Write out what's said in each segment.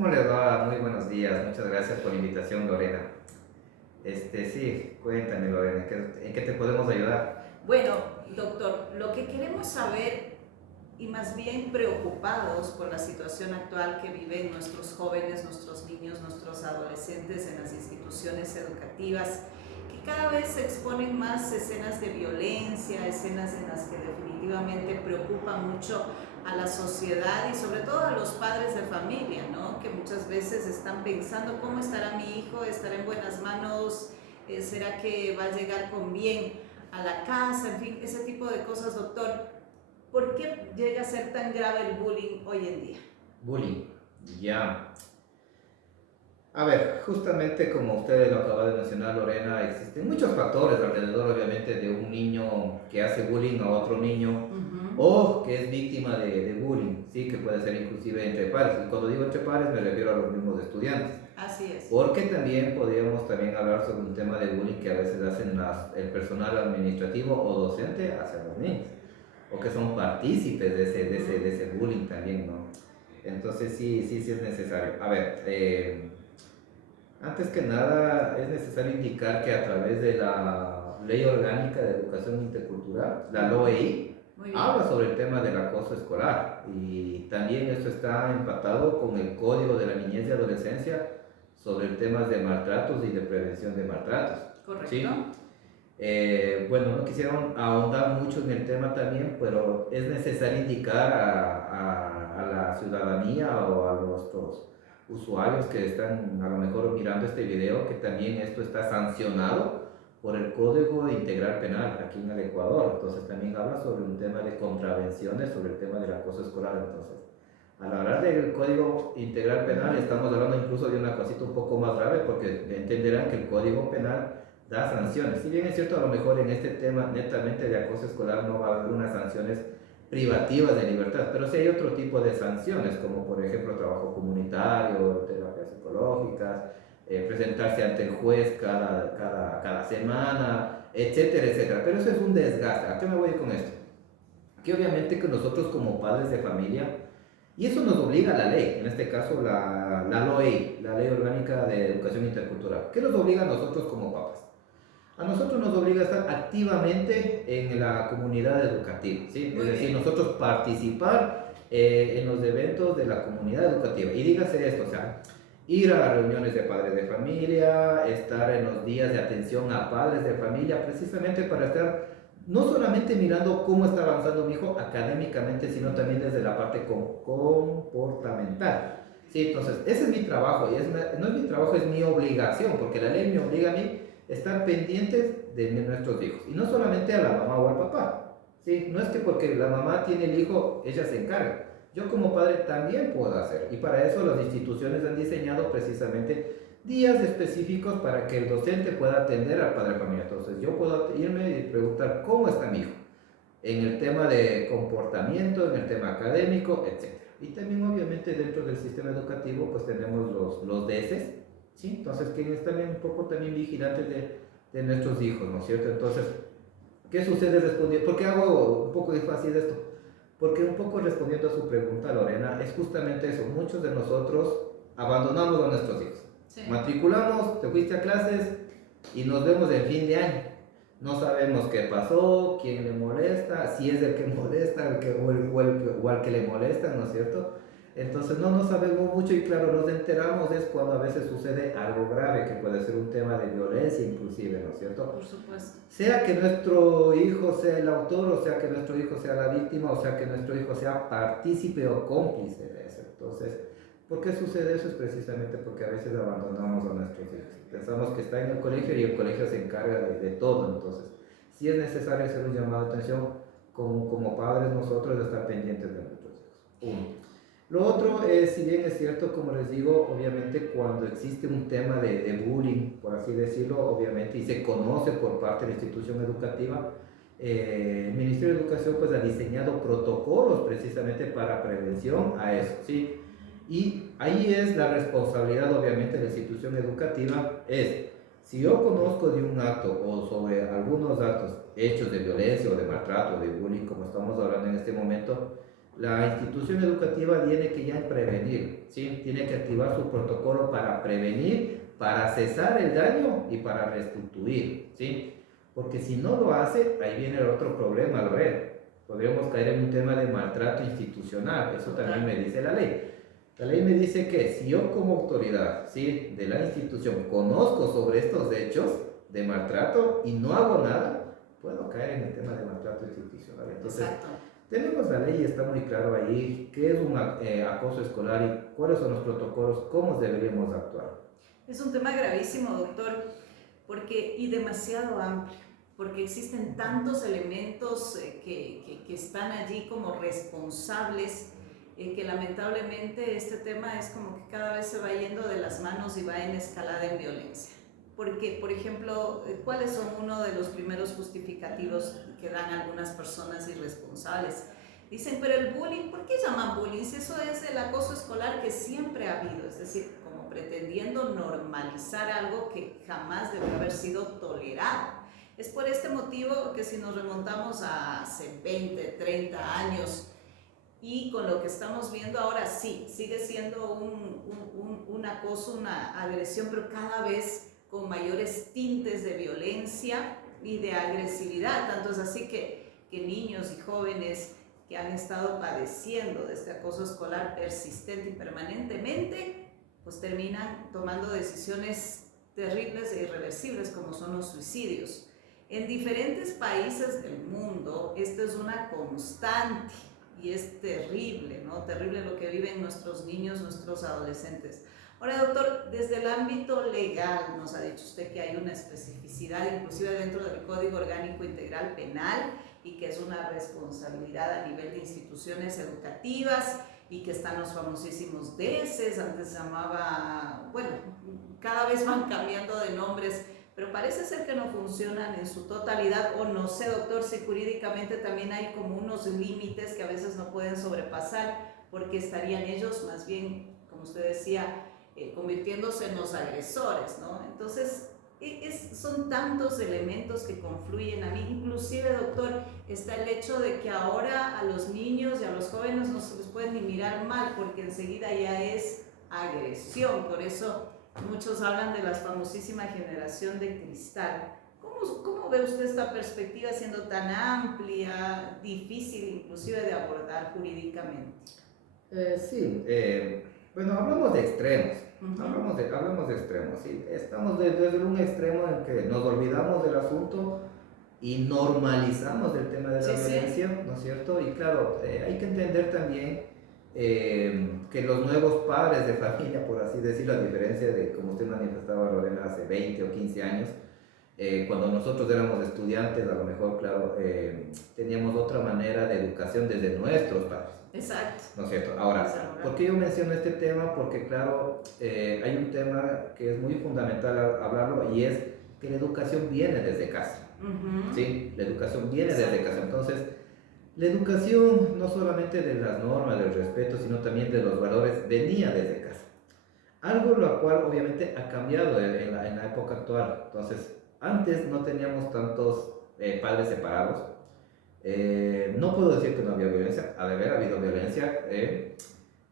¿Cómo les va? Muy buenos días. Muchas gracias por la invitación, Lorena. Sí, cuéntame, Lorena, ¿en qué te podemos ayudar? Bueno, doctor, lo que queremos saber y más bien preocupados por la situación actual que viven nuestros jóvenes, nuestros niños, nuestros adolescentes en las instituciones educativas, que cada vez se exponen más escenas de violencia, escenas en las que definitivamente preocupa mucho a la sociedad y sobre todo a los padres de familia, ¿no? Que muchas veces están pensando cómo estará mi hijo, estará en buenas manos, será que va a llegar con bien a la casa, en fin, ese tipo de cosas, doctor. ¿Por qué llega a ser tan grave el bullying hoy en día? Bullying. Ya. A ver, justamente como usted lo acaba de mencionar, Lorena, existen muchos factores alrededor, obviamente, de un niño que hace bullying a otro niño o que es víctima de bullying, sí, que puede ser inclusive entre pares. Y cuando digo entre pares me refiero a los mismos estudiantes. Así es. Porque también podríamos también hablar sobre un tema de bullying que a veces hacen el personal administrativo o docente hacia los niños, o que son partícipes de ese bullying también, ¿no? Entonces sí es necesario. A ver, antes que nada es necesario indicar que a través de la Ley Orgánica de Educación Intercultural, la LOEI, habla sobre el tema del acoso escolar y también esto está empatado con el Código de la Niñez y Adolescencia sobre el tema de maltratos y de prevención de maltratos. Correcto. ¿Sí? Bueno, no quisiera ahondar mucho en el tema también, pero es necesario indicar a la ciudadanía o a nuestros usuarios que están a lo mejor mirando este video que también esto está sancionado por el Código Integral Penal aquí en el Ecuador. Entonces también habla sobre un tema de contravenciones sobre el tema del acoso escolar. Entonces, al hablar del Código Integral Penal estamos hablando incluso de una cosita un poco más grave porque entenderán que el Código Penal da sanciones. Si bien es cierto, a lo mejor en este tema netamente de acoso escolar no va a haber unas sanciones privativas de libertad, pero sí hay otro tipo de sanciones, como por ejemplo trabajo comunitario, terapias psicológicas, presentarse ante el juez cada semana, etcétera, etcétera. Pero eso es un desgaste. ¿A qué me voy con esto? Que obviamente que nosotros como padres de familia, y eso nos obliga a la ley, en este caso la LOEI, la Ley Orgánica de Educación Intercultural, ¿qué nos obliga a nosotros como papás? A nosotros nos obliga a estar activamente en la comunidad educativa, ¿sí? Es decir, nosotros participar en los eventos de la comunidad educativa. Y dígase esto, o sea, ir a reuniones de padres de familia, estar en los días de atención a padres de familia, precisamente para estar no solamente mirando cómo está avanzando mi hijo académicamente, sino también desde la parte comportamental. Sí, entonces, ese es mi trabajo, y no es mi trabajo, es mi obligación, porque la ley me obliga a mí estar pendientes de nuestros hijos. Y no solamente a la mamá o al papá. ¿Sí? No es que porque la mamá tiene el hijo, ella se encarga. Yo como padre también puedo hacer. Y para eso las instituciones han diseñado precisamente días específicos para que el docente pueda atender al padre de familia. Entonces yo puedo irme y preguntar cómo está mi hijo. En el tema de comportamiento, en el tema académico, etc. Y también obviamente dentro del sistema educativo pues tenemos los DESES, ¿sí? Entonces que es también un poco también vigilantes de nuestros hijos, ¿no es cierto? Entonces, ¿qué sucede respondiendo? ¿Por qué hago un poco de fácil esto? Porque un poco respondiendo a su pregunta, Lorena, es justamente eso. Muchos de nosotros abandonamos a nuestros hijos. Sí. Matriculamos, te fuiste a clases y nos vemos en fin de año. No sabemos qué pasó, quién le molesta, si es el que molesta o al que le molesta, ¿no es cierto? Entonces no sabemos mucho y claro, nos enteramos es cuando a veces sucede algo grave, que puede ser un tema de violencia inclusive, ¿no es cierto? Por supuesto. Sea que nuestro hijo sea el autor, o sea que nuestro hijo sea la víctima, o sea que nuestro hijo sea partícipe o cómplice de eso. Entonces, ¿por qué sucede eso? Es precisamente porque a veces abandonamos a nuestros hijos. Pensamos que está en el colegio y el colegio se encarga de todo. Entonces, sí es necesario hacer un llamado de atención como padres nosotros de estar pendientes de nuestros hijos. Uno. Lo otro es, si bien es cierto, como les digo, obviamente cuando existe un tema de bullying, por así decirlo, obviamente, y se conoce por parte de la institución educativa, el Ministerio de Educación pues ha diseñado protocolos precisamente para prevención a eso, ¿sí? Y ahí es la responsabilidad, obviamente, de la institución educativa, es, si yo conozco de un acto o sobre algunos actos hechos de violencia o de maltrato, de bullying, como estamos hablando en este momento, la institución educativa tiene que ya prevenir, ¿sí? Tiene que activar su protocolo para prevenir, para cesar el daño y para restituir, ¿sí? Porque si no lo hace, ahí viene el otro problema, Lorena. Podríamos caer en un tema de maltrato institucional, eso también me dice la ley. La ley me dice que si yo como autoridad, ¿sí?, de la institución conozco sobre estos hechos de maltrato y no hago nada, puedo caer en el tema de maltrato institucional. Entonces, Exacto. tenemos la ley y está muy claro ahí qué es un acoso escolar y cuáles son los protocolos, cómo deberíamos actuar. Es un tema gravísimo, doctor, y demasiado amplio, porque existen tantos elementos que están allí como responsables, que lamentablemente este tema es como que cada vez se va yendo de las manos y va en escalada en violencia. Porque, por ejemplo, ¿cuáles son uno de los primeros justificativos que dan algunas personas irresponsables? Dicen, pero el bullying, ¿por qué llaman bullying? Si eso es el acoso escolar que siempre ha habido, es decir, como pretendiendo normalizar algo que jamás debió haber sido tolerado. Es por este motivo que si nos remontamos a hace 20, 30 años y con lo que estamos viendo ahora, sí, sigue siendo un acoso, una agresión, pero cada vez con mayores tintes de violencia y de agresividad. Tanto es así que niños y jóvenes que han estado padeciendo de este acoso escolar persistente y permanentemente, pues terminan tomando decisiones terribles e irreversibles como son los suicidios. En diferentes países del mundo esto es una constante y es terrible, ¿no? Terrible lo que viven nuestros niños, nuestros adolescentes. Ahora, doctor, desde el ámbito legal nos ha dicho usted que hay una especificidad inclusive dentro del Código Orgánico Integral Penal y que es una responsabilidad a nivel de instituciones educativas y que están los famosísimos DESES, antes se llamaba, bueno, cada vez van cambiando de nombres, pero parece ser que no funcionan en su totalidad, o no sé, doctor, si jurídicamente también hay como unos límites que a veces no pueden sobrepasar, porque estarían ellos más bien, como usted decía, convirtiéndose en los agresores, ¿no? Entonces, son tantos elementos que confluyen. A mí inclusive, doctor, está el hecho de que ahora a los niños y a los jóvenes no se les puede ni mirar mal, porque enseguida ya es agresión. Por eso muchos hablan de la famosísima generación de cristal. ¿Cómo ve usted esta perspectiva siendo tan amplia, difícil inclusive de abordar jurídicamente? Sí, bueno, hablamos de extremos. Hablamos de extremos, ¿sí? Estamos desde un extremo en que nos olvidamos del asunto y normalizamos el tema de la violencia, sí, ¿no es cierto? Y claro, hay que entender también que los nuevos padres de familia, por así decirlo, a diferencia de como usted manifestaba, Lorena, hace 20 o 15 años, cuando nosotros éramos estudiantes, a lo mejor, claro, teníamos otra manera de educación desde nuestros padres. Exacto. ¿No es cierto? Ahora, ¿por qué yo menciono este tema? Porque, claro, hay un tema que es muy fundamental hablarlo y es que la educación viene desde casa. ¿Sí? La educación viene desde casa. Entonces, la educación no solamente de las normas, del respeto, sino también de los valores, venía desde casa. Algo lo cual obviamente ha cambiado en la época actual. Entonces, antes no teníamos tantos padres separados. No puedo decir que no había violencia, ha de haber habido violencia,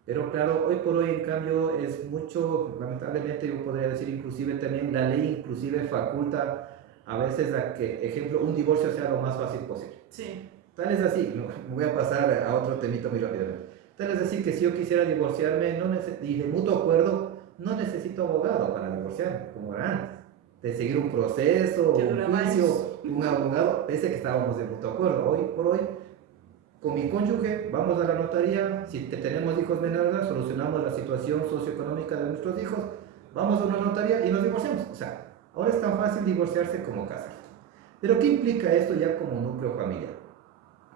pero claro, hoy por hoy en cambio es mucho, lamentablemente yo podría decir inclusive también la ley inclusive faculta a veces a que, ejemplo, un divorcio sea lo más fácil posible. Sí. Tal es así, me voy a pasar a otro temito muy rápidamente. Tal es así que si yo quisiera divorciarme y de mutuo acuerdo, no necesito abogado para divorciarme, como era antes. De seguir un proceso, un juicio, un abogado, pese a que estábamos de mutuo acuerdo. Hoy por hoy, con mi cónyuge, vamos a la notaría, si tenemos hijos menores, solucionamos la situación socioeconómica de nuestros hijos, vamos a una notaría y nos divorciamos. O sea, ahora es tan fácil divorciarse como casarse. Pero ¿qué implica esto ya como núcleo familiar?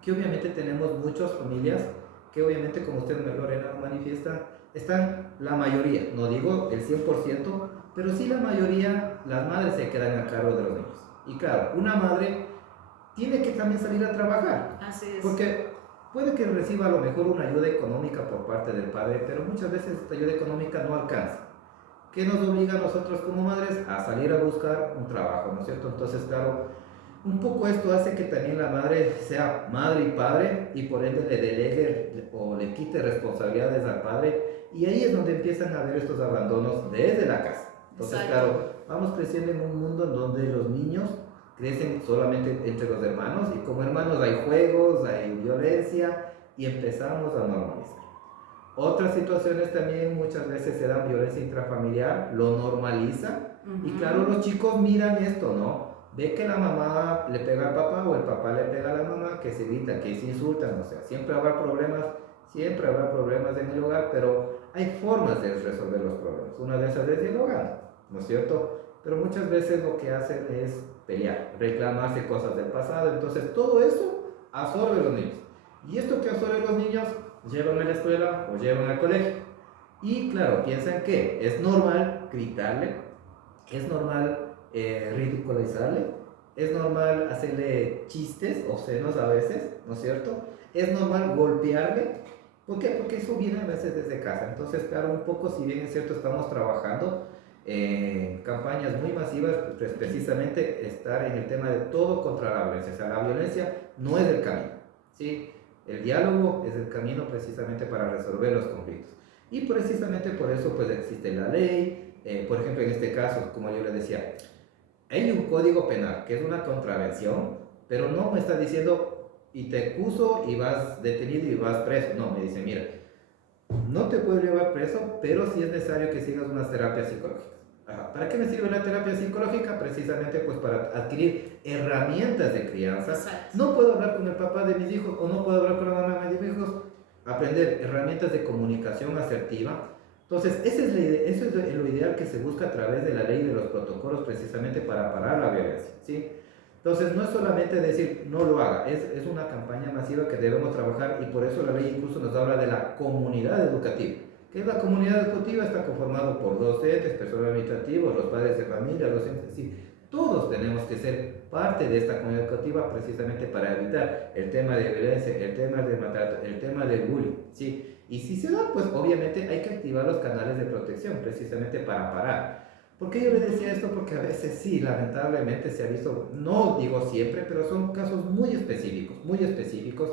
Que obviamente tenemos muchas familias que obviamente, como usted, Lorena, manifiesta, están la mayoría, no digo el 100%, pero sí la mayoría, las madres se quedan a cargo de los niños. Y claro, una madre tiene que también salir a trabajar. Así es. Porque puede que reciba a lo mejor una ayuda económica por parte del padre, pero muchas veces esta ayuda económica no alcanza. ¿Qué nos obliga a nosotros como madres? A salir a buscar un trabajo, ¿no es cierto? Entonces, claro, Un poco esto hace que también la madre sea madre y padre y por ende le delegue o le quite responsabilidades al padre y ahí es donde empiezan a haber estos abandonos desde la casa. Entonces, Exacto. claro, vamos creciendo en un mundo en donde los niños crecen solamente entre los hermanos y como hermanos hay juegos, hay violencia y empezamos a normalizar. Otras situaciones también muchas veces se dan violencia intrafamiliar, lo normalizan y claro, los chicos miran esto, ¿no? Ve que la mamá le pega al papá o el papá le pega a la mamá, que se gritan, que se insultan, o sea, siempre habrá problemas en el hogar, pero hay formas de resolver los problemas. Una de esas es dialogando, ¿no es cierto? Pero muchas veces lo que hacen es pelear, reclamarse cosas del pasado, entonces todo eso absorbe a los niños. Y esto que absorbe a los niños llevan a la escuela o llevan al colegio. Y claro, piensan que es normal gritarle, es normal ridiculizarle, es normal hacerle chistes obscenos a veces, ¿no es cierto? Es normal golpearle. ¿Por qué? Porque eso viene a veces desde casa. Entonces, claro, un poco, si bien es cierto, estamos trabajando en campañas muy masivas, pues precisamente estar en el tema de todo contra la violencia. O sea, la violencia no es el camino, ¿sí? El diálogo es el camino precisamente para resolver los conflictos. Y precisamente por eso pues existe la ley, por ejemplo en este caso, como yo le decía, hay un código penal que es una contravención, pero no me está diciendo y te acuso y vas detenido y vas preso. No, me dice, mira, no te puedo llevar preso, pero sí es necesario que sigas unas terapias psicológicas. Ajá. ¿Para qué me sirve la terapia psicológica? Precisamente pues para adquirir herramientas de crianza. Exacto. No puedo hablar con el papá de mis hijos o no puedo hablar con la mamá de mis hijos, aprender herramientas de comunicación asertiva. Entonces, eso es lo ideal que se busca a través de la ley de los protocolos precisamente para parar la violencia, ¿sí? Entonces, no es solamente decir no lo haga, es una campaña masiva que debemos trabajar y por eso la ley incluso nos habla de la comunidad educativa. ¿Qué es la comunidad educativa? Está conformado por docentes, personal administrativo, los padres de familia, los docentes, sí. Todos tenemos que ser parte de esta comunidad educativa precisamente para evitar el tema de violencia, el tema de maltrato, el tema del bullying, ¿sí? Y si se da, pues obviamente hay que activar los canales de protección precisamente para parar. ¿Por qué yo les decía esto? Porque a veces sí, lamentablemente se ha visto, no digo siempre, pero son casos muy específicos, muy específicos.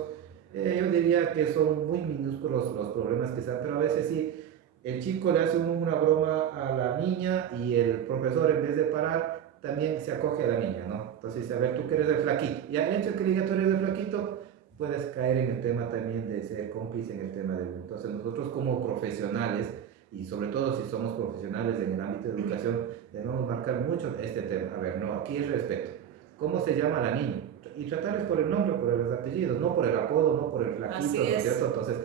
Yo diría que son muy minúsculos los problemas que se dan, pero a veces sí, el chico le hace una broma a la niña y el profesor en vez de parar también se acoge a la niña, ¿no? Entonces dice, a ver, tú que eres el flaquito. Y al hecho que diga tú eres el flaquito, puedes caer en el tema también de ser cómplice en el tema de... Entonces nosotros como profesionales, y sobre todo si somos profesionales en el ámbito de educación, debemos marcar mucho este tema. A ver, no, aquí es respeto. ¿Cómo se llama la niña? Y tratarles por el nombre, por los apellidos, no por el apodo, no por el flaquito, ¿no es cierto? Entonces,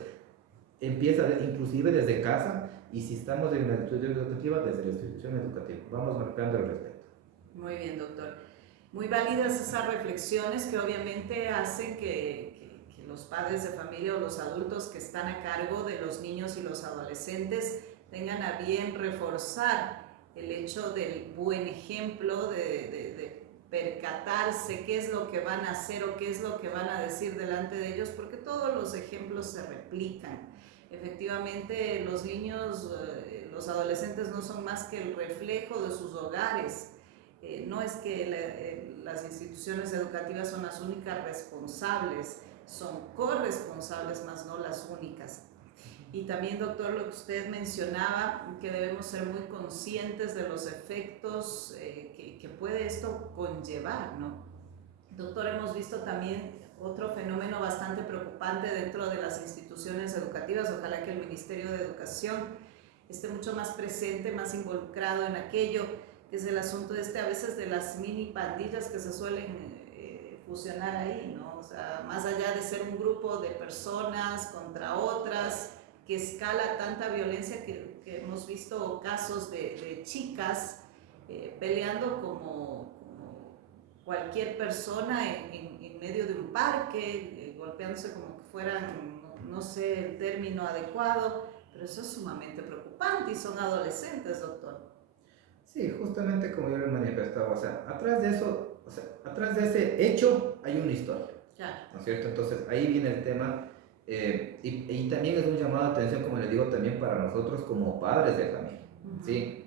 empieza inclusive desde casa y si estamos en una institución educativa, desde la institución educativa. Vamos marcando el respeto. Muy bien, doctor. Muy válidas esas reflexiones que obviamente hacen que los padres de familia o los adultos que están a cargo de los niños y los adolescentes tengan a bien reforzar el hecho del buen ejemplo, de percatarse qué es lo que van a hacer o qué es lo que van a decir delante de ellos, porque todos los ejemplos se replican. Efectivamente, los niños, los adolescentes no son más que el reflejo de sus hogares. No es que las instituciones educativas son las únicas responsables, son corresponsables, más no las únicas. Y también, doctor, lo que usted mencionaba, que debemos ser muy conscientes de los efectos que puede esto conllevar, ¿no? Doctor, hemos visto también otro fenómeno bastante preocupante dentro de las instituciones educativas. Ojalá que el Ministerio de Educación esté mucho más presente, más involucrado en aquello, que es el asunto a veces de las mini pandillas que se suelen fusionar ahí, ¿no? O sea, más allá de ser un grupo de personas contra otras, que escala tanta violencia que hemos visto casos de chicas peleando como cualquier persona en medio de un parque, golpeándose como que fueran, no sé el término adecuado, pero eso es sumamente preocupante y son adolescentes, doctor. Sí, justamente como yo les manifestaba, o sea, atrás de eso, o sea, atrás de ese hecho hay una historia, Claro. ¿no es cierto? Entonces ahí viene el tema y también es un llamado de atención, como les digo, también para nosotros como padres de familia, ¿sí?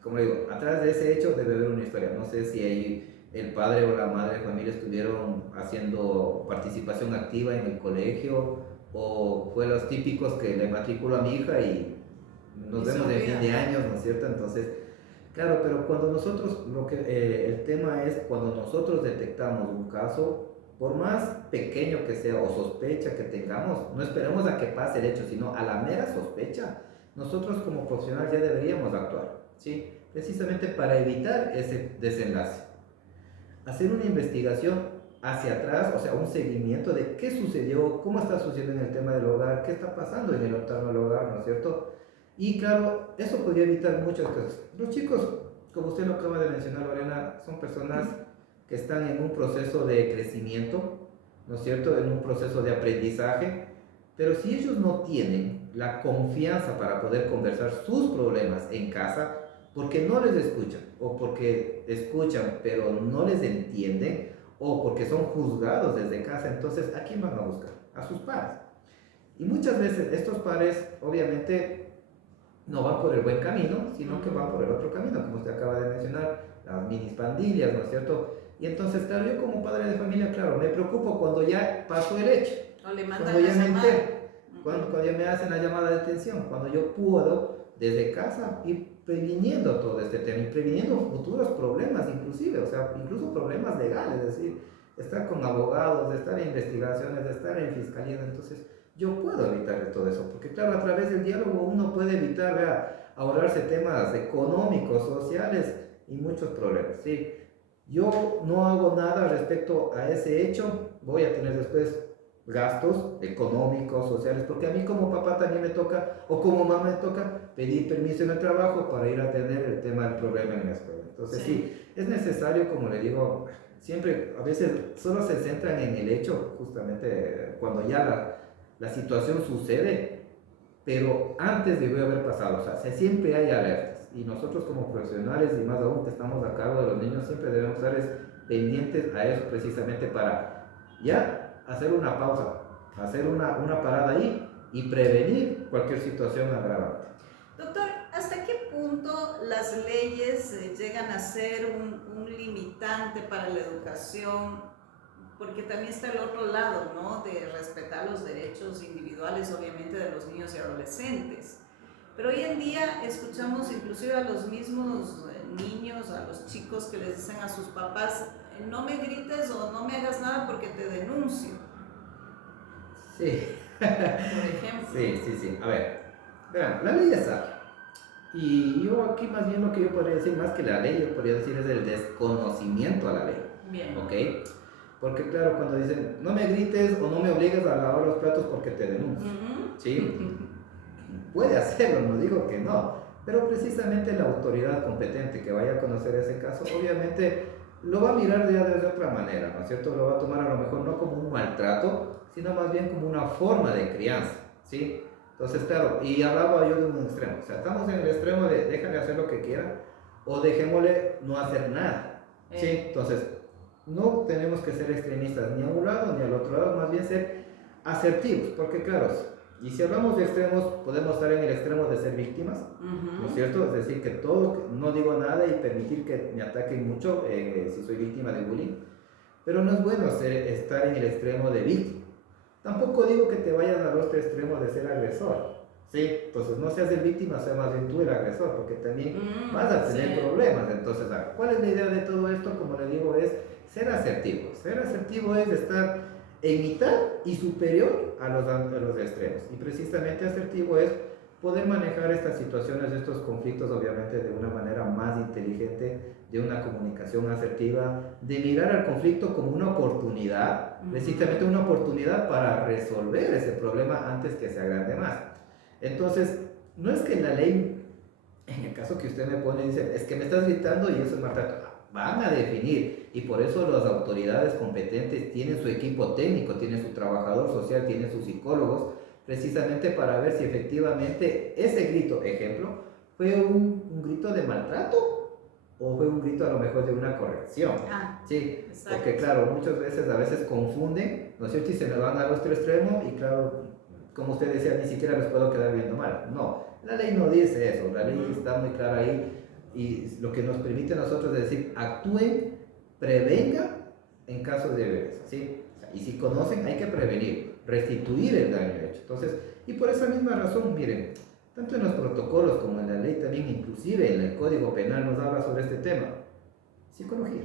Como digo, atrás de ese hecho debe haber una historia. No sé si hay el padre o la madre de familia estuvieron haciendo participación activa en el colegio, o fue los típicos que le matriculo a mi hija y nos Y se vemos en fin de olvidan. años, ¿no es cierto? Entonces, claro, pero cuando nosotros, el tema es cuando nosotros detectamos un caso, por más pequeño que sea o sospecha que tengamos, no esperemos a que pase el hecho, sino a la mera sospecha, nosotros como profesionales ya deberíamos actuar, ¿sí? Precisamente para evitar ese desenlace. Hacer una investigación hacia atrás, o sea, un seguimiento de qué sucedió, cómo está sucediendo en el tema del hogar, qué está pasando en el entorno del hogar, ¿no es cierto? Y claro, eso podría evitar muchas cosas. Los chicos, como usted lo acaba de mencionar, Lorena, son personas que están en un proceso de crecimiento, ¿no es cierto? En un proceso de aprendizaje, pero si ellos no tienen la confianza para poder conversar sus problemas en casa, porque no les escuchan, o porque escuchan pero no les entienden, o porque son juzgados desde casa, entonces ¿a quién van a buscar? A sus padres. Y muchas veces estos padres obviamente no van por el buen camino, sino que van por el otro camino, como usted acaba de mencionar, las mini pandillas, ¿no es cierto? Y entonces, claro, yo como padre de familia, claro, me preocupo cuando ya pasó el hecho, O le cuando mandan a ya me llamar. entero, cuando ya me hacen la llamada de atención, cuando yo puedo desde casa ir previniendo todo este tema y previniendo futuros problemas inclusive, o sea, incluso problemas legales, es decir, estar con abogados, estar en investigaciones, estar en fiscalía, entonces yo puedo evitar todo eso, porque claro, a través del diálogo uno puede evitar, vea, ahorrarse temas económicos, sociales y muchos problemas, ¿sí? Yo no hago nada respecto a ese hecho, voy a tener después gastos económicos, sociales, porque a mí como papá también me toca, o como mamá me toca, pedir permiso en el trabajo para ir a atender el tema del problema en la escuela. Entonces sí, es necesario, como le digo, siempre, a veces solo se centran en el hecho, justamente cuando ya la situación sucede, pero antes debió haber pasado, o sea, siempre hay alertas, y nosotros como profesionales, y más aún que estamos a cargo de los niños, siempre debemos estar pendientes a eso precisamente para ya hacer una pausa, hacer una parada ahí y prevenir cualquier situación agravante. Doctor, ¿hasta qué punto las leyes llegan a ser un limitante para la educación? Porque también está el otro lado, ¿no? De respetar los derechos individuales, obviamente, de los niños y adolescentes. Pero hoy en día escuchamos inclusive a los mismos niños, a los chicos que les dicen a sus papás, no me grites o no me hagas nada porque te denuncio, Sí, por ejemplo. sí. A ver, vean, la ley es sabia. Y yo aquí más bien lo que yo podría decir, más que la ley, yo podría decir es el desconocimiento a la ley. Bien. ¿Ok? Porque claro, cuando dicen, no me grites o no me obligues a lavar los platos porque te denuncio. ¿Sí? Puede hacerlo, no digo que no. Pero precisamente la autoridad competente que vaya a conocer ese caso, obviamente lo va a mirar ya de otra manera, ¿no es cierto? Lo va a tomar a lo mejor no como un maltrato, sino más bien como una forma de crianza, ¿sí? Entonces, claro, y hablaba yo de un extremo, o sea, estamos en el extremo de déjale hacer lo que quiera o dejémosle no hacer nada, ¿sí? Entonces, no tenemos que ser extremistas ni a un lado ni al otro lado, más bien ser asertivos, porque claro, y si hablamos de extremos, podemos estar en el extremo de ser víctimas, ¿no es cierto? Es decir, que todo, no digo nada y permitir que me ataquen mucho si soy víctima de bullying, pero no es bueno estar en el extremo de víctima. Tampoco digo que te vayas al otro extremo de ser agresor, ¿sí? Entonces no seas el víctima, sea más bien tú el agresor, porque también vas a tener problemas. Entonces, ¿cuál es la idea de todo esto? Como le digo, es ser asertivo. Ser asertivo es estar en mitad y superior a los extremos. Y precisamente asertivo es poder manejar estas situaciones, estos conflictos, obviamente, de una manera más inteligente, de una comunicación asertiva, de mirar al conflicto como una oportunidad, precisamente una oportunidad para resolver ese problema antes que se agrande más. Entonces, no es que la ley, en el caso que usted me pone, dice, es que me estás gritando y eso es maltrato. Van a definir, y por eso las autoridades competentes tienen su equipo técnico, tienen su trabajador social, tienen sus psicólogos, precisamente para ver si efectivamente ese grito, ejemplo, fue un grito de maltrato o fue un grito a lo mejor de una corrección. Sí, exacto. Porque claro, muchas veces a veces confunden, ¿no es cierto? Y se me van al otro extremo y claro, como usted decía, ni siquiera les puedo quedar viendo mal. No, la ley no dice eso, la ley está muy clara ahí y lo que nos permite a nosotros es decir, actúen prevenga en casos de violencia, ¿sí? O sea, y si conocen, hay que prevenir, restituir el daño hecho. Entonces, y por esa misma razón, miren, tanto en los protocolos como en la ley también, inclusive en el Código Penal nos habla sobre este tema, psicología,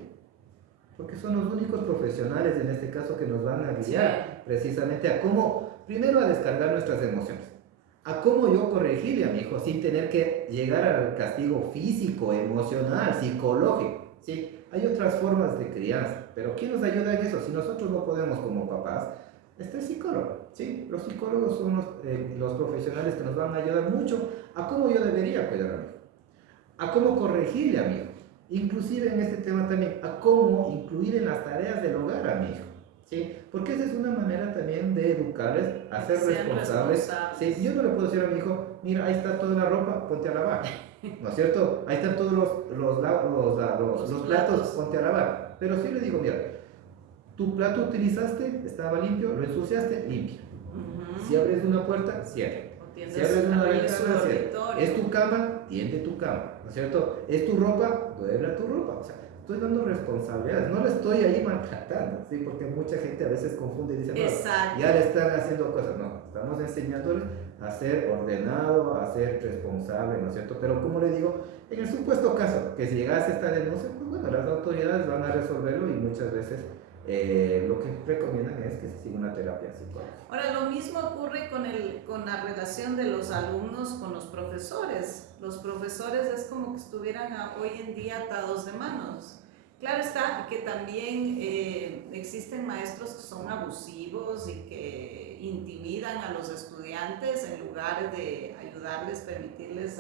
porque son los únicos profesionales en este caso que nos van a guiar precisamente a cómo, primero a descargar nuestras emociones, a cómo yo corregirle a mi hijo sin tener que llegar al castigo físico, emocional, psicológico, ¿sí? Hay otras formas de crianza, pero ¿quién nos ayuda en eso? Si nosotros no podemos como papás, está el psicólogo, ¿sí? Los psicólogos son los profesionales que nos van a ayudar mucho a cómo yo debería cuidar a mi hijo, a cómo corregirle a mi hijo, inclusive en este tema también, a cómo incluir en las tareas del hogar a mi hijo, ¿sí? Porque esa es una manera también de educarles a ser responsables. ¿Sí? Yo no le puedo decir a mi hijo, mira, ahí está toda la ropa, ponte a lavar, ¿no es cierto? Ahí están todos los platos, ponte a lavar. Pero sí le digo, mira, tu plato utilizaste, estaba limpio, lo ensuciaste, limpia. Si abres una puerta, cierra. Si abres una ventana, cierra. Es tu cama, tiende tu cama, ¿no es cierto? Es tu ropa, duebla tu ropa. O sea, estoy dando responsabilidades, no le estoy ahí maltratando, ¿sí? Porque mucha gente a veces confunde y dice, no, ya le están haciendo cosas. No, estamos enseñándole a ser ordenado, a ser responsable, ¿no es cierto? Pero como le digo, en el supuesto caso que si llegase esta denuncia, pues bueno, las autoridades van a resolverlo y muchas veces lo que recomiendan es que se siga una terapia psicológica. Ahora, lo mismo ocurre con la relación de los alumnos con los profesores. Los profesores es como que estuvieran hoy en día atados de manos. Claro está que también existen maestros que son abusivos y que intimidan a los estudiantes en lugar de ayudarles, permitirles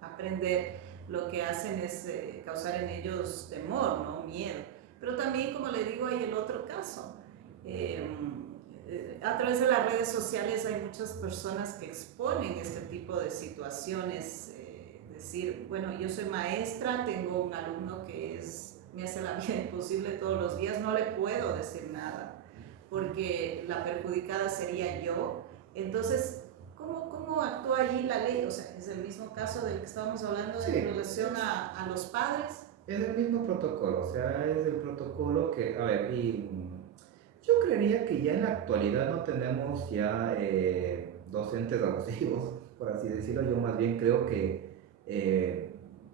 aprender. Lo que hacen es causar en ellos temor, ¿no? Miedo. Pero también, como le digo, hay el otro caso. A través de las redes sociales hay muchas personas que exponen este tipo de situaciones. Decir, bueno, yo soy maestra, tengo un alumno que me hace la vida imposible todos los días, no le puedo decir nada, porque la perjudicada sería yo. Entonces, ¿cómo actúa allí la ley? O sea, es el mismo caso del que estábamos hablando en relación a los padres. Es el mismo protocolo, o sea, es el protocolo que, a ver, y yo creería que ya en la actualidad no tenemos ya docentes abusivos, por así decirlo. Yo más bien creo que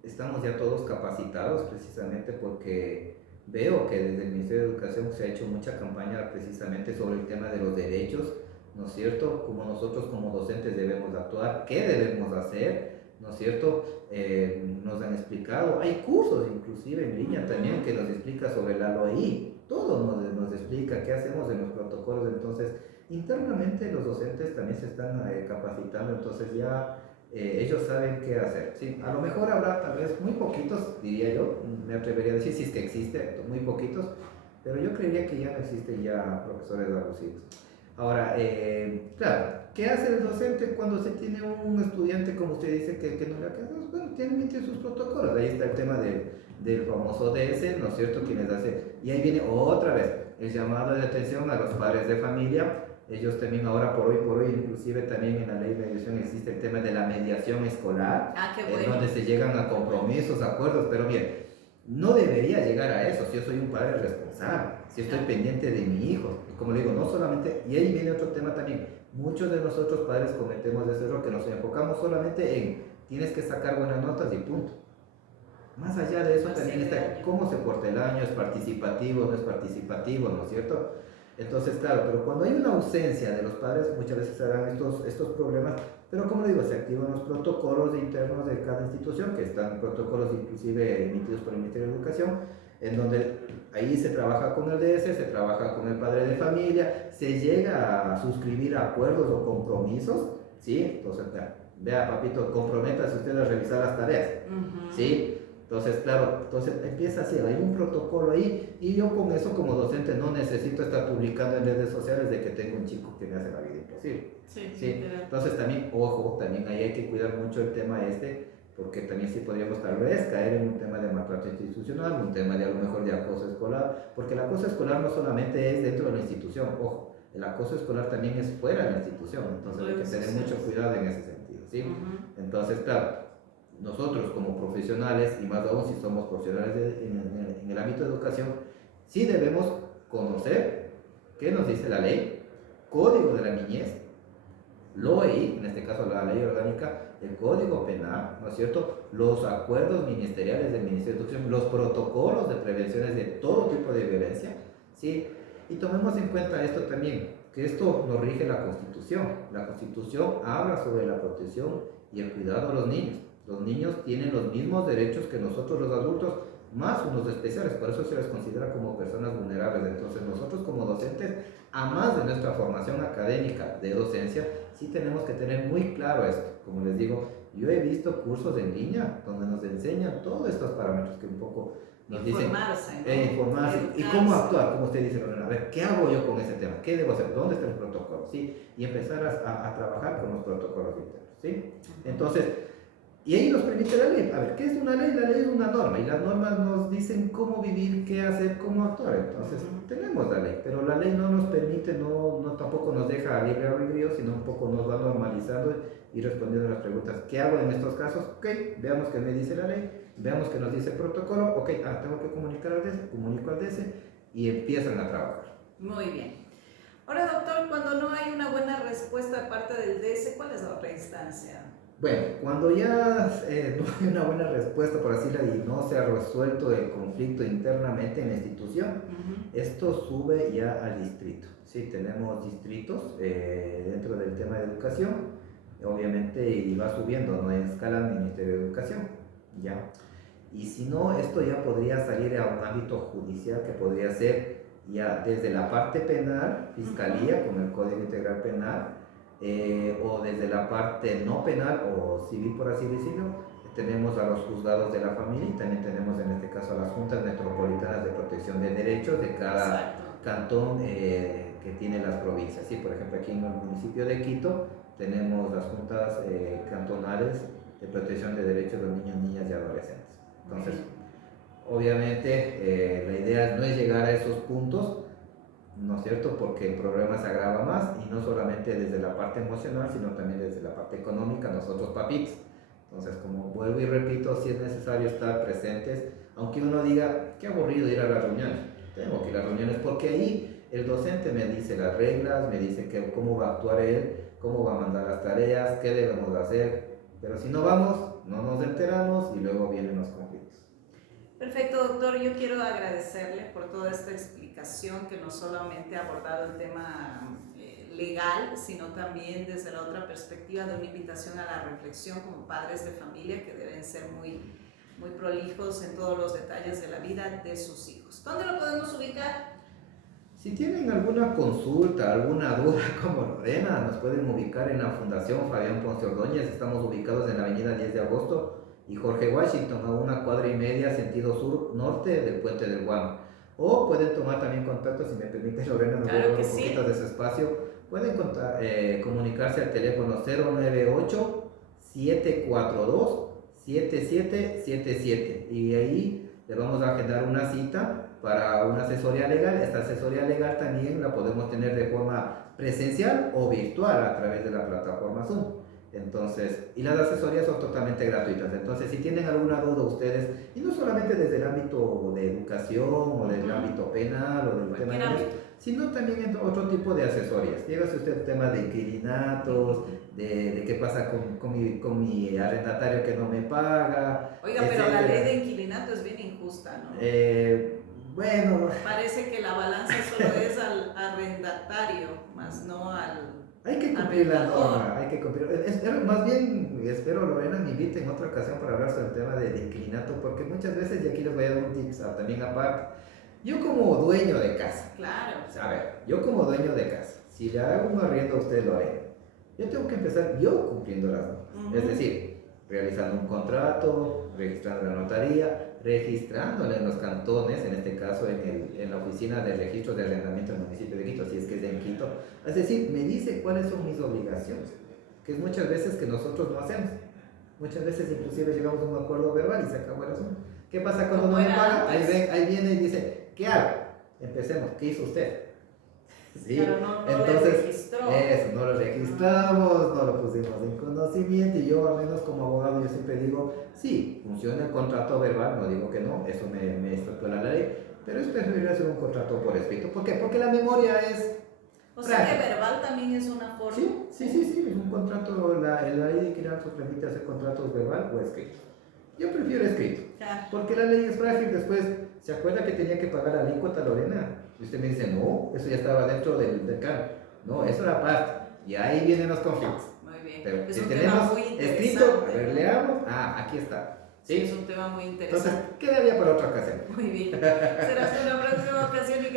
estamos ya todos capacitados precisamente porque veo que desde el Ministerio de Educación se ha hecho mucha campaña precisamente sobre el tema de los derechos, ¿no es cierto? Como nosotros como docentes debemos actuar, qué debemos hacer, ¿no es cierto? Nos han explicado, hay cursos inclusive en línea también que nos explica sobre la LOI, todo nos explica qué hacemos en los protocolos. Entonces internamente los docentes también se están capacitando, entonces ya ellos saben qué hacer, ¿sí? A lo mejor habrá tal vez muy poquitos, diría yo, me atrevería a decir si es que existe, muy poquitos, pero yo creería que ya no existen ya profesores abusivos. Ahora, claro, ¿qué hace el docente cuando se tiene un estudiante, como usted dice, que no le hace caso? Bueno, tienen sus protocolos. Ahí está el tema del famoso DS, ¿no es cierto? Quienes hace, y ahí viene otra vez el llamado de atención a los padres de familia. Ellos también ahora por hoy, inclusive también en la ley de mediación existe el tema de la mediación escolar, donde se llegan a compromisos, acuerdos, pero bien, no debería llegar a eso si yo soy un padre responsable, si estoy pendiente de mi hijo. Como digo, no solamente, y ahí viene otro tema también, muchos de nosotros padres cometemos ese error que nos enfocamos solamente en tienes que sacar buenas notas y punto. Más allá de eso también está cómo se porta el año, es participativo, no es participativo, ¿no es cierto? Entonces, claro, pero cuando hay una ausencia de los padres, muchas veces se dan estos problemas, pero como digo, se activan los protocolos internos de cada institución, que están protocolos inclusive emitidos por el Ministerio de Educación, en donde ahí se trabaja con el DS, se trabaja con el padre de familia, se llega a suscribir acuerdos o compromisos, ¿sí? Entonces, vea papito, comprométase usted a revisar las tareas, ¿sí? Entonces, claro, empieza así, hay un protocolo ahí y yo con eso como docente no necesito estar publicando en redes sociales de que tengo un chico que me hace la vida imposible. Sí. Entonces también, ojo, también ahí hay que cuidar mucho el tema porque también sí podríamos tal vez caer en un tema de maltrato institucional, un tema de a lo mejor de acoso escolar, porque el acoso escolar no solamente es dentro de la institución, ojo, el acoso escolar también es fuera de la institución, entonces hay que tener mucho cuidado en ese sentido, ¿sí? Entonces, claro, nosotros como profesionales, y más aún si somos profesionales en el ámbito de educación, sí debemos conocer qué nos dice la ley, código de la niñez, LOEI, en este caso la ley orgánica, el código penal, ¿no es cierto? Los acuerdos ministeriales del Ministerio de Educación, los protocolos de prevenciones de todo tipo de violencia, ¿sí? Y tomemos en cuenta esto también, que esto nos rige la Constitución. La Constitución habla sobre la protección y el cuidado de los niños. Los niños tienen los mismos derechos que nosotros los adultos, más unos especiales, por eso se les considera como personas vulnerables. Entonces nosotros como docentes, a más de nuestra formación académica de docencia, sí tenemos que tener muy claro esto. Como les digo, yo he visto cursos en línea donde nos enseñan todos estos parámetros que un poco nos dicen informarse y cómo actuar, como usted dice, a ver, ¿qué hago yo con ese tema? ¿Qué debo hacer? ¿Dónde está el protocolo? ¿Sí? Y empezar a trabajar con los protocolos internos, ¿sí? Entonces, y ahí nos permite la ley. A ver, ¿qué es una ley? La ley es una norma y las normas nos dicen cómo vivir, qué hacer, cómo actuar. Entonces, tenemos la ley, pero la ley no nos permite, no tampoco nos deja libre albedrío, sino un poco nos va normalizando y respondiendo a las preguntas. ¿Qué hago en estos casos? Ok, veamos qué me dice la ley, veamos qué nos dice el protocolo. Ok, tengo que comunicar al DS, comunico al DS y empiezan a trabajar. Muy bien. Ahora, doctor, cuando no hay una buena respuesta de parte del DS, ¿cuál es la otra instancia? Bueno, cuando ya no hay una buena respuesta, por así decirlo, y no se ha resuelto el conflicto internamente en la institución, esto sube ya al distrito. Sí, tenemos distritos dentro del tema de educación, obviamente, y va subiendo, no en escala del Ministerio de Educación, ¿ya? Y si no, esto ya podría salir a un ámbito judicial que podría ser ya desde la parte penal, fiscalía con el Código Integral Penal, o desde la parte no penal o civil, por así decirlo, tenemos a los juzgados de la familia y también tenemos en este caso a las juntas metropolitanas de protección de derechos de cada cantón que tiene las provincias. ¿Sí? Por ejemplo, aquí en el municipio de Quito tenemos las juntas cantonales de protección de derechos de los niños, niñas y adolescentes. Entonces, obviamente la idea no es llegar a esos puntos, ¿no es cierto? Porque el problema se agrava más y no solamente desde la parte emocional, sino también desde la parte económica, nosotros papitos. Entonces, como vuelvo y repito, si es necesario estar presentes, aunque uno diga, qué aburrido ir a las reuniones, tengo que ir a las reuniones porque ahí el docente me dice las reglas, me dice cómo va a actuar él, cómo va a mandar las tareas, qué debemos hacer, pero si no vamos, no nos enteramos y luego vienen los conflictos. Perfecto, doctor. Yo quiero agradecerle por toda esta explicación que no solamente ha abordado el tema legal, sino también desde la otra perspectiva de una invitación a la reflexión como padres de familia que deben ser muy, muy prolijos en todos los detalles de la vida de sus hijos. ¿Dónde lo podemos ubicar? Si tienen alguna consulta, alguna duda como Lorena, nos pueden ubicar en la Fundación Fabián Ponce Ordóñez. Estamos ubicados en la avenida 10 de agosto y Jorge Washington, a una cuadra y media sentido sur-norte del puente del Guam. O pueden tomar también contacto, si me permite Lorena, nos voy a dar un poquito de su espacio. Pueden comunicarse al teléfono 098-742-7777 y ahí le vamos a agendar una cita para una asesoría legal. Esta asesoría legal también la podemos tener de forma presencial o virtual a través de la plataforma Zoom. Entonces, y las asesorías son totalmente gratuitas. Entonces, si tienen alguna duda ustedes, y no solamente desde el ámbito de educación o del ámbito penal o del tema de derecho, sino también en otro tipo de asesorías. Dígase usted temas de inquilinatos, de qué pasa con mi arrendatario que no me paga. Oiga, pero la ley de inquilinato es bien injusta, ¿no? Bueno. Parece que la balanza solo es al arrendatario, más no al... Hay que cumplir la norma, hay que cumplir. Más bien, espero Lorena me invite en otra ocasión para hablar sobre el tema de inquilinato, porque muchas veces, y aquí les voy a dar un tips también aparte, yo como dueño de casa, claro. A ver, yo como dueño de casa, si le hago un arriendo a usted, Lorena, yo tengo que empezar yo cumpliendo las normas, es decir, realizando un contrato, registrando en la notaría, registrándole en los cantones, en este caso en la oficina de registro de arrendamiento del municipio de Quito, si es que es en Quito. Es decir, me dice cuáles son mis obligaciones, que es muchas veces que nosotros no hacemos. Muchas veces inclusive llegamos a un acuerdo verbal y se acabó el asunto. ¿Qué pasa cuando no me paga? Ahí viene y dice, ¿qué hago? Empecemos, ¿qué hizo usted? ¿sí? Pero no Entonces, le registró. eso, no lo registramos, no lo pusimos en conocimiento y yo al menos como abogado yo siempre digo, sí, funciona el contrato verbal, no digo que no, eso me estipula la ley, pero es preferible hacer un contrato por escrito. ¿Por qué? Porque la memoria es... O sea que verbal también es una forma. Sí, es un contrato, la ley de crianza permite hacer contratos verbal o escrito. Yo prefiero escrito, Claro. porque la ley es frágil. Después, ¿se acuerda que tenía que pagar la alícuota, Lorena? Y usted me dice, no, eso ya estaba dentro del cargo. No, eso era parte. Y ahí vienen los conflictos. Muy bien. Pero es si un tenemos tema muy escrito, interesante. a ver, leamos, aquí está. Sí, es un tema muy interesante. Entonces, quedaría para otra ocasión. Muy bien. Será hasta una próxima ocasión y gracias.